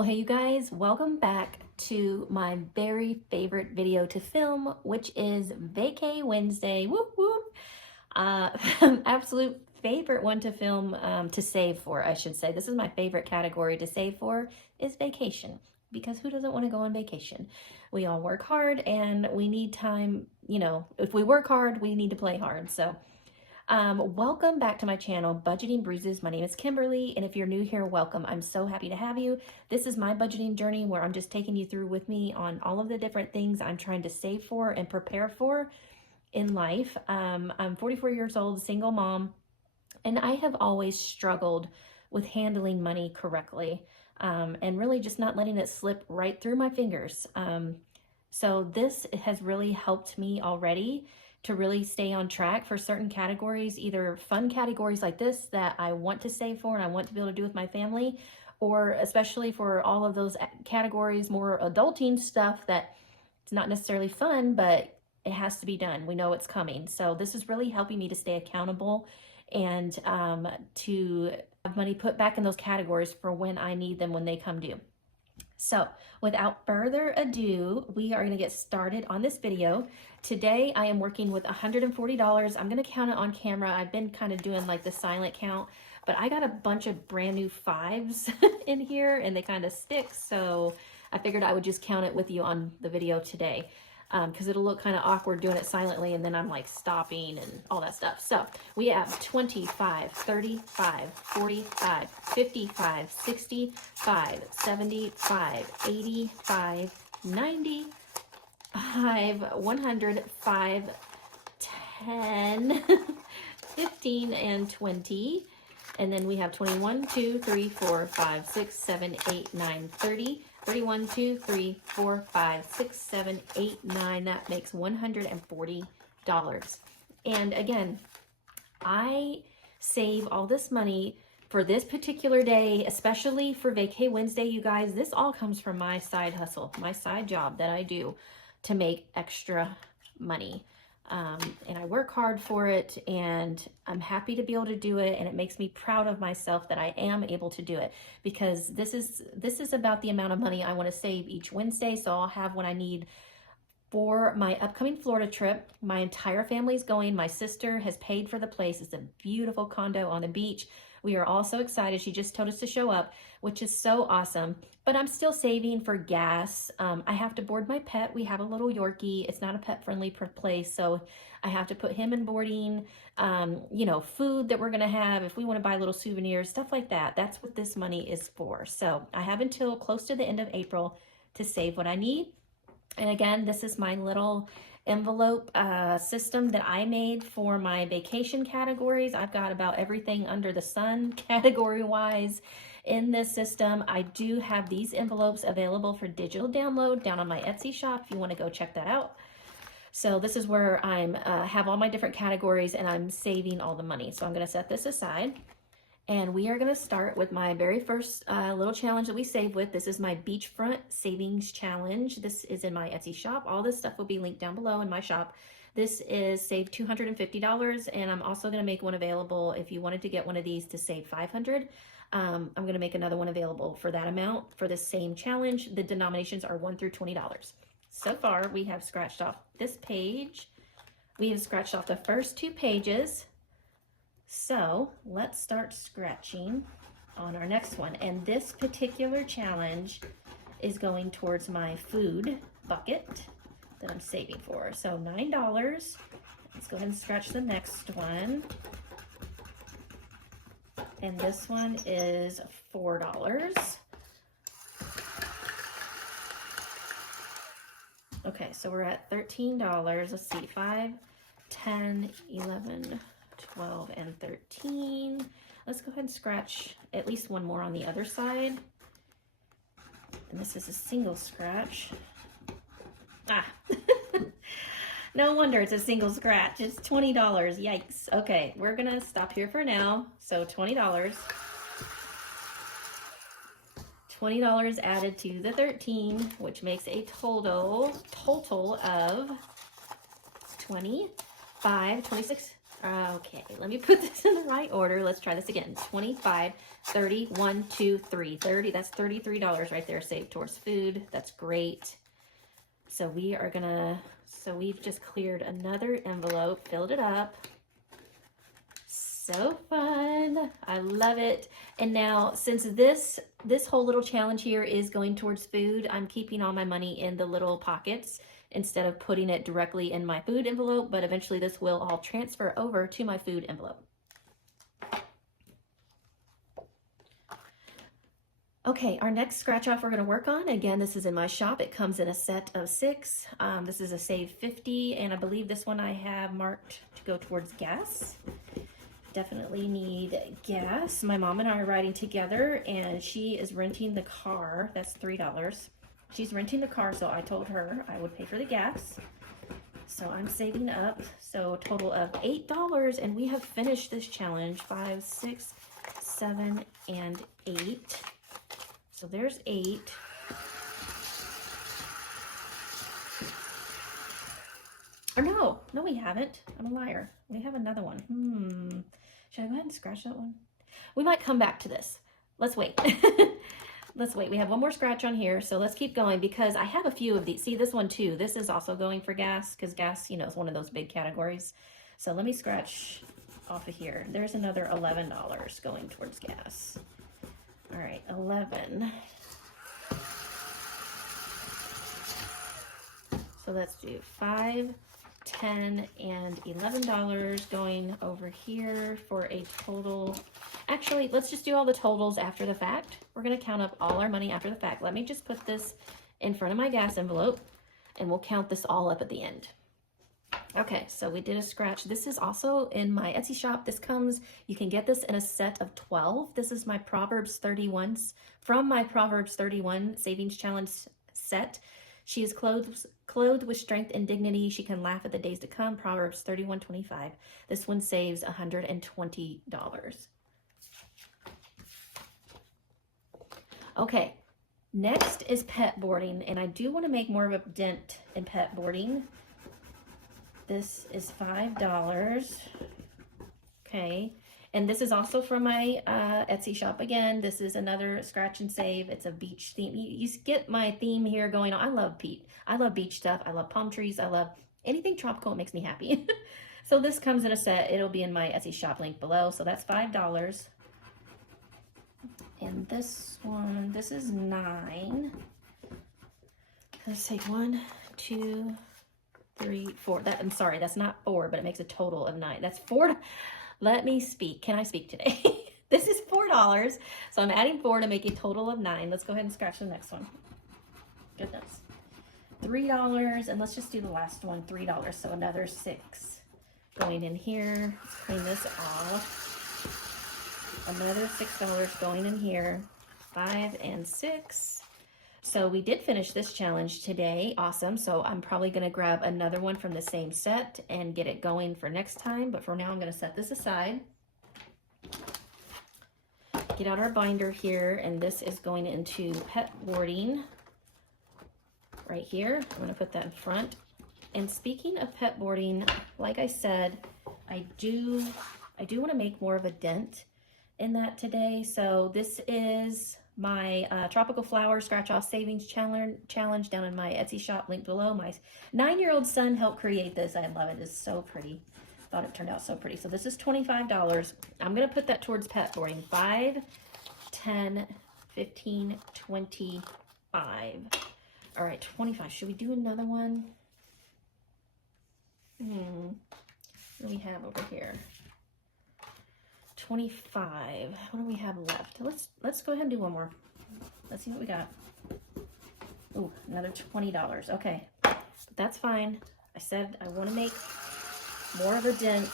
Well, hey you guys, welcome back to my very favorite video to film, which is Vacay Wednesday. Whoop whoop. Absolute favorite one to film, to save for, I should say. This is my favorite category to save for is vacation, because who doesn't want to go on vacation? We all work hard and we need time, if we work hard, we need to play hard. So welcome back to my channel, Budgeting Breezes. My name is Kimberly, and if you're new here, welcome. I'm so happy to have you. This is my budgeting journey where I'm just taking you through with me on all of the different things I'm trying to save for and prepare for in life. I'm 44 years old, single mom, and I have always struggled with handling money correctly, and really just not letting it slip right through my fingers. So this has really helped me already to really stay on track for certain categories, either fun categories like this that I want to save for and I want to be able to do with my family, or especially for all of those categories, more adulting stuff that it's not necessarily fun, but it has to be done. We know it's coming. So this is really helping me to stay accountable and to have money put back in those categories for when I need them, when they come due. So without further ado, we are going to get started on this video. Today I am working with $140. I'm going to count it on camera. I've been kind of doing like the silent count, but I got a bunch of brand new fives in here and they kind of stick. So I figured I would just count it with you on the video today. Because it'll look kind of awkward doing it silently and then I'm like stopping and all that stuff. So we have 25, 35, 45, 55, 65, 75, 85, 95, 105, 10, 15, and 20. And then we have 21, 2, 3, 4, 5, 6, 7, 8, 9, 30. 31, 2, 3, 4, 5, 6, 7, 8, 9. That makes $140. And again, I save all this money for this particular day, especially for Vacay Wednesday, you guys. This all comes from my side hustle, my side job that I do to make extra money. And I work hard for it, and I'm happy to be able to do it, and it makes me proud of myself that I am able to do it, because this is about the amount of money I want to save each Wednesday. So I'll have what I need for my upcoming Florida trip. My entire family's going. My sister has paid for the place. It's a beautiful condo on the beach. We are all so excited. She just told us to show up, which is so awesome. But I'm still saving for gas. I have to board my pet. We have a little Yorkie. It's not a pet-friendly place, so I have to put him in boarding. Food that we're going to have, if we want to buy little souvenirs, stuff like that. That's what this money is for. So I have until close to the end of April to save what I need. And again, this is my little envelope system that I made for my vacation categories. I've got about everything under the sun category wise in this system. I do have these envelopes available for digital download down on my Etsy shop if you want to go check that out. So this is where I'm have all my different categories and I'm saving all the money. So I'm going to set this aside. And we are going to start with my very first little challenge that we save with. This is my beachfront savings challenge. This is in my Etsy shop. All this stuff will be linked down below in my shop. This is save $250, and I'm also going to make one available if you wanted to get one of these to save $500. I'm going to make another one available for that amount for the same challenge. The denominations are $1 through $20. So far, we have scratched off this page. We have scratched off the first 2 pages. So let's start scratching on our next one. And this particular challenge is going towards my food bucket that I'm saving for. So $9. Let's go ahead and scratch the next one. And this one is $4. Okay, so we're at $13. Let's see, 5, 10, 11, 12, and 13. Let's go ahead and scratch at least one more on the other side. And this is a single scratch. No wonder it's a single scratch. It's $20. Yikes. Okay, we're gonna stop here for now. So $20. $20 added to the 13, which makes a total of 25, 26, Okay, let me put this in the right order. Let's try this again. 25, 30, 1, 2, 3. 30, that's $33 right there saved towards food. That's great. So we are gonna, so we've just cleared another envelope, filled it up. So fun. I love it. And now since this whole little challenge here is going towards food, I'm keeping all my money in the little pockets instead of putting it directly in my food envelope, but eventually this will all transfer over to my food envelope. Okay, our next scratch off we're going to work on, again, this is in my shop. It comes in a set of 6. This is a save 50, and I believe this one I have marked to go towards gas. Definitely need gas. My mom and I are riding together, and she is renting the car. That's $3. She's renting the car, so I told her I would pay for the gas. So I'm saving up. So a total of $8, and we have finished this challenge. 5, 6, 7, and 8. So there's 8. Or no, we haven't. I'm a liar. We have another one. Should I go ahead and scratch that one? We might come back to this. Let's wait. Let's wait. We have one more scratch on here, so let's keep going because I have a few of these. See, this one too. This is also going for gas because gas, you know, is one of those big categories. So let me scratch off of here. There's another $11 going towards gas. All right, 11. So let's do 5, 10, and $11 going over here for a total. Actually, let's just do all the totals after the fact. We're going to count up all our money after the fact. Let me just put this in front of my gas envelope and we'll count this all up at the end. Okay, so we did a scratch. This is also in my Etsy shop. This comes, you can get this in a set of 12. This is my Proverbs 31, from my Proverbs 31 Savings Challenge set. She is clothed with strength and dignity. She can laugh at the days to come. Proverbs 31:25. This one saves $120. Okay, next is pet boarding, and I do want to make more of a dent in pet boarding. This is $5. Okay, and this is also from my Etsy shop again. This is another scratch and save. It's a beach theme. You get my theme here going on. I love beach stuff. I love palm trees. I love anything tropical. It makes me happy. So this comes in a set. It'll be in my Etsy shop link below. So that's $5. And this one, this is 9. Let's take 1, 2, 3, 4. I'm sorry, that's not 4, but it makes a total of 9. That's 4. Let me speak. Can I speak today? This is $4. So I'm adding 4 to make a total of 9. Let's go ahead and scratch the next one. Goodness. $3. And let's just do the last one, $3. So another 6 going in here. Let's clean this off. Another $6 going in here. 5 and 6. So we did finish this challenge today. Awesome. So I'm probably going to grab another one from the same set and get it going for next time. But for now, I'm going to set this aside. Get out our binder here. And this is going into pet boarding right here. I'm going to put that in front. And speaking of pet boarding, like I said, I do want to make more of a dent in that today. So this is my tropical flower scratch off savings challenge down in my Etsy shop, link below. My 9-year-old son helped create this. I love it. It's so pretty. Thought it turned out so pretty. So this is $25. I'm going to put that towards pet boarding. 5, 10, 15, 25. All right, 25. Should we do another one? What do we have over here? 25. What do we have left? Let's go ahead and do one more. Let's see what we got. Ooh, another $20. Okay, but that's fine. I said I want to make more of a dent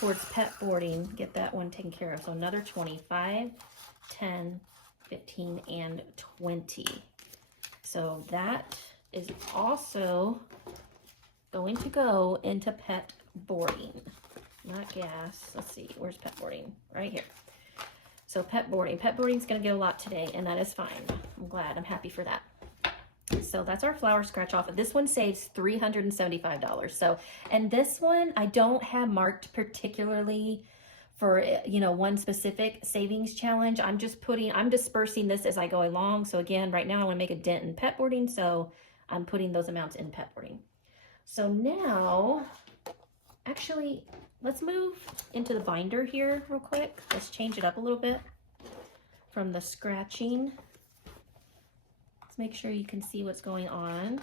towards pet boarding. Get that one taken care of. So another 25, 10, 15, and 20. So that is also going to go into pet boarding. Not gas. Let's see. Where's pet boarding? Right here. So pet boarding. Pet boarding is going to get a lot today, and that is fine. I'm glad. I'm happy for that. So that's our flower scratch off. This one saves $375. So, and this one I don't have marked particularly for, you know, one specific savings challenge. I'm dispersing this as I go along. So again, right now I want to make a dent in pet boarding. So I'm putting those amounts in pet boarding. So now, actually, let's move into the binder here real quick. Let's change it up a little bit from the scratching. Let's make sure you can see what's going on.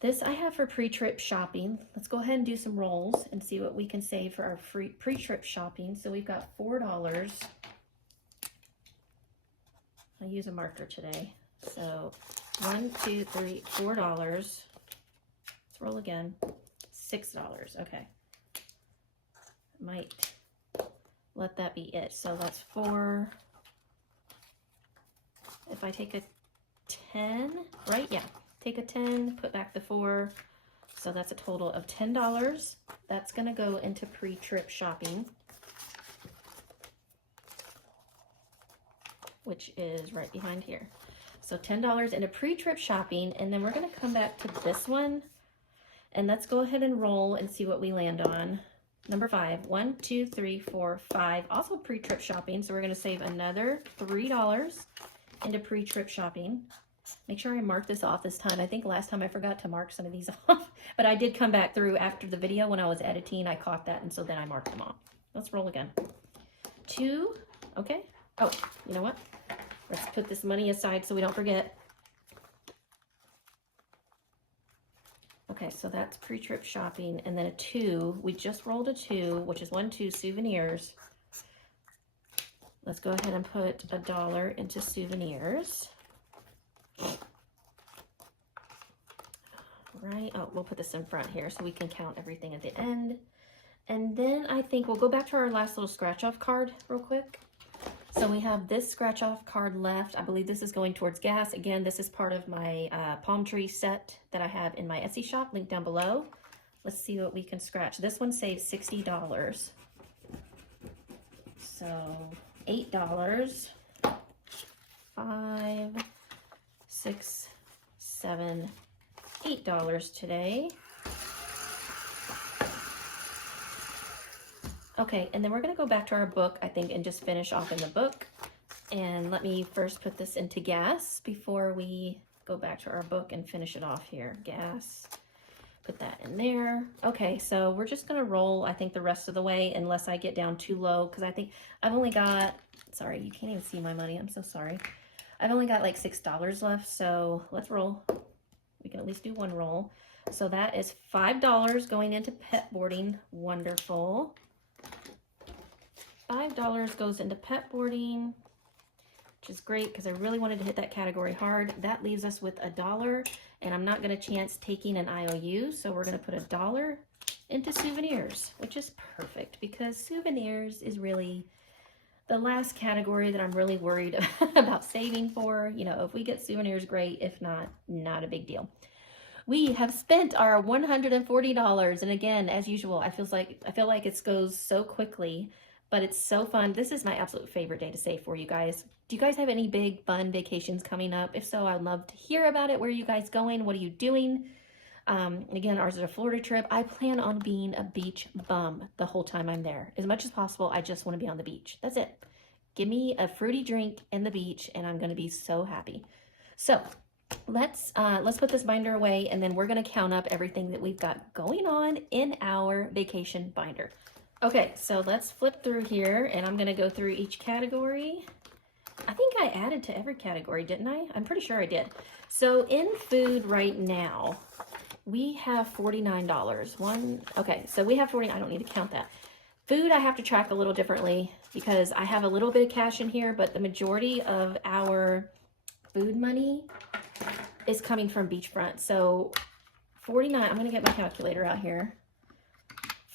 This I have for pre-trip shopping. Let's go ahead and do some rolls and see what we can save for our free pre-trip shopping. So we've got $4. I use a marker today. So $1, $2, $3, $4. Let's roll again. $6. Okay. Might let that be it. So that's 4. If I take a 10, right? Yeah. Take a 10, put back the 4. So that's a total of $10. That's going to go into pre-trip shopping, which is right behind here. So $10 into pre-trip shopping. And then we're going to come back to this one. And let's go ahead and roll and see what we land on. Number 5. 1, 2, 3, 4, 5. Also pre-trip shopping. So we're going to save another $3 into pre-trip shopping. Make sure I mark this off this time. I think last time I forgot to mark some of these off, but I did come back through after the video when I was editing. I caught that, and so then I marked them off. Let's roll again. 2, okay. Oh, you know what? Let's put this money aside so we don't forget. Okay, so that's pre-trip shopping, and then a 2. We just rolled a 2, which is 1, 2 souvenirs. Let's go ahead and put $1 into souvenirs. Right, oh, we'll put this in front here so we can count everything at the end. And then I think we'll go back to our last little scratch off card real quick. So we have this scratch off card left. I believe this is going towards gas. Again, this is part of my palm tree set that I have in my Etsy shop, link down below. Let's see what we can scratch. This one saves $60. So $8, 5, 6, 7, $8 today. Okay, and then we're going to go back to our book, I think, and just finish off in the book. And let me first put this into gas before we go back to our book and finish it off here. Gas, put that in there. Okay, so we're just going to roll, I think, the rest of the way unless I get down too low, because I think I've only got, sorry, you can't even see my money. I'm so sorry. I've only got like $6 left, so let's roll. We can at least do one roll. So that is $5 going into pet boarding. Wonderful. $5 goes into pet boarding, which is great because I really wanted to hit that category hard. That leaves us with $1, and I'm not going to chance taking an IOU, so we're going to put $1 into souvenirs, which is perfect because souvenirs is really the last category that I'm really worried about saving for. You know, if we get souvenirs, great. If not, not a big deal. We have spent our $140, and again, as usual, I feel like it goes so quickly, but it's so fun. This is my absolute favorite day to save for you guys. Do you guys have any big fun vacations coming up? If so, I'd love to hear about it. Where are you guys going? What are you doing? Again, ours is a Florida trip. I plan on being a beach bum the whole time I'm there. As much as possible, I just want to be on the beach. That's it. Give me a fruity drink and the beach, and I'm going to be so happy. So let's put this binder away, and then we're going to count up everything that we've got going on in our vacation binder. Okay, so let's flip through here, and I'm going to go through each category. I think I added to every category, didn't I? I'm pretty sure I did. So in food right now, we have $49. Okay, so we have 40. I don't need to count that. Food I have to track a little differently because I have a little bit of cash in here, but the majority of our food money is coming from beachfront. So 49, I'm going to get my calculator out here.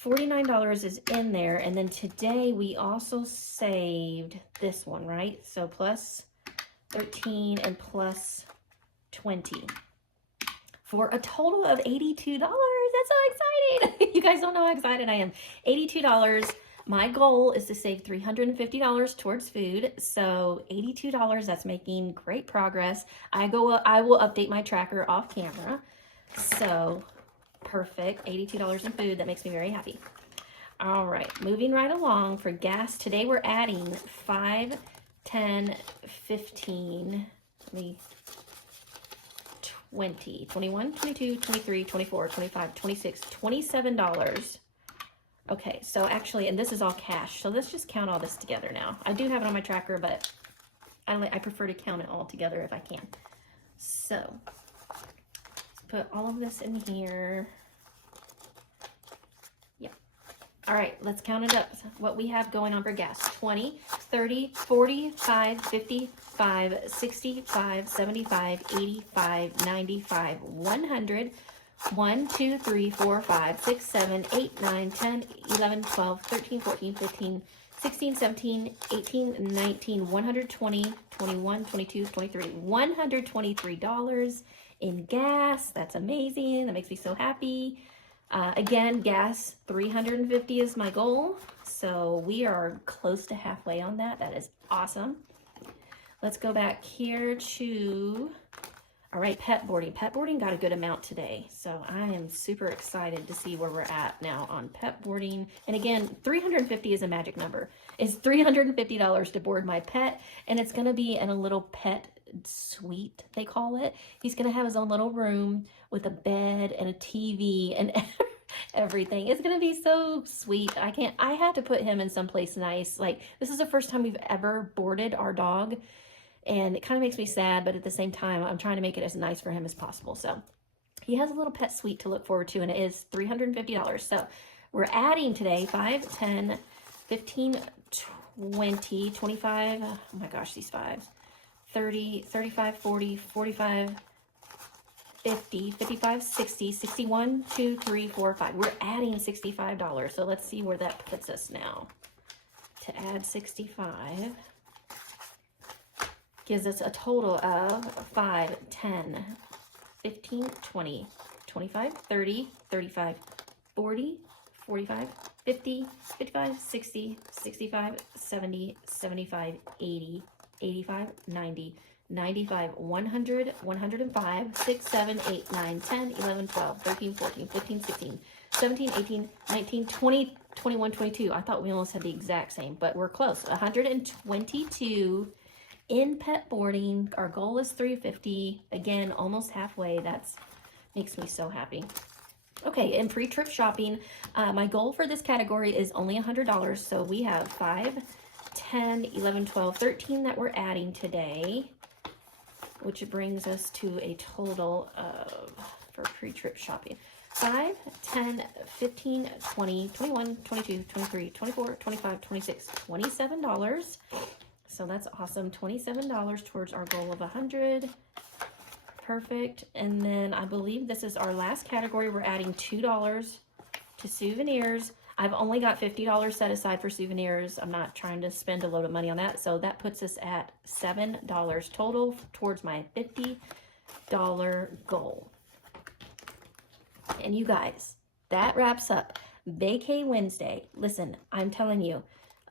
$49 is in there, and then today we also saved this one, right? So plus 13 and plus 20 for a total of $82. That's so exciting. You guys don't know how excited I am. $82 My goal is to save $350 towards food, so $82, that's making great progress. I will update my tracker off camera. So perfect, $82 in food, that makes me very happy. All right, moving right along for gas. Today we're adding 5, 10, 15, 20, 21, 22, 23, 24, 25, 26, $27. Okay, so actually, and this is all cash, so let's just count all this together now. I do have it on my tracker, but I prefer to count it all together if I can. So, let's put all of this in here. Yep. All right, let's count it up. What we have going on for gas: 20, 30, 45, 55, 65, 75, 85, 95, 100, 1, 2, 3, 4, 5, 6, 7, 8, 9, 10, 11, 12, 13, 14, 15, 16, 17, 18, 19, 120, 21, 22, 23, $123 in gas. That's amazing. That makes me so happy. Again, gas, 350 is my goal. So we are close to halfway on that. That is awesome. Let's go back here to... All right, pet boarding. Pet boarding got a good amount today, so I am super excited to see where we're at now on pet boarding. And again, 350 is a magic number. It's $350 to board my pet, and it's going to be in a little pet suite, they call it. He's going to have his own little room with a bed and a TV and everything. It's going to be so sweet. I had to put him in someplace nice. Like, this is the first time we've ever boarded our dog. And it kind of makes me sad, but at the same time, I'm trying to make it as nice for him as possible. So he has a little pet suite to look forward to, and it is $350. So we're adding today 5, 10, 15, 20, 25. Oh my gosh, these fives. 30, 35, 40, 45, 50, 55, 60, 61, 2, 3, 4, 5. We're adding $65. So let's see where that puts us now. To add 65. Gives us a total of 5, 10, 15, 20, 25, 30, 35, 40, 45, 50, 55, 60, 65, 70, 75, 80, 85, 90, 95, 100, 105, 6, 7, 8, 9, 10, 11, 12, 13, 14, 15, 16, 17, 18, 19, 20, 21, 22. I thought we almost had the exact same, but we're close. 122 in pet boarding. Our goal is 350. Again, almost halfway. That's makes me so happy. Okay, in pre-trip shopping, my goal for this category is only $100. So we have 5, 10, 11, 12, 13 that we're adding today, which brings us to a total of, for pre-trip shopping, 5, 10, 15, 20, 21, 22, 23, 24, 25, 26, $27. So that's awesome. $27 towards our goal of 100. Perfect. And then I believe this is our last category. We're adding $2 to souvenirs. I've only got $50 set aside for souvenirs. I'm not trying to spend a load of money on that. So that puts us at $7 total towards my $50 goal. And you guys, that wraps up Vacay Wednesday. Listen, I'm telling you,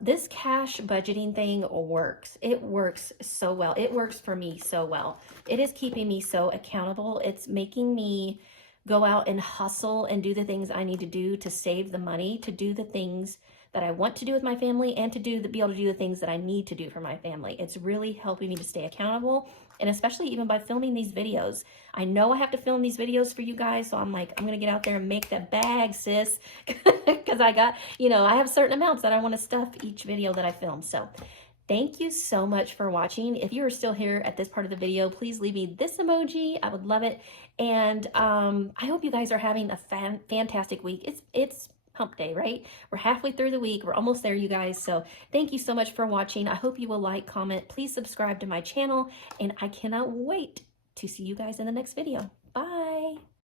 this cash budgeting thing works. It works so well. It works for me so well. It is keeping me so accountable. It's making me go out and hustle and do the things I need to do to save the money, to do the things that I want to do with my family, and to be able to do the things that I need to do for my family. It's really helping me to stay accountable, and especially even by filming these videos. I know I have to film these videos for you guys, so I'm like, I'm gonna get out there and make that bag, sis, because I got, I have certain amounts that I want to stuff each video that I film. So thank you so much for watching. If you are still here at this part of the video, please leave me this emoji. I would love it. And I hope you guys are having a fantastic week. It's hump day, right? We're halfway through the week. We're almost there, you guys. So thank you so much for watching. I hope you will like, comment, please subscribe to my channel, and I cannot wait to see you guys in the next video.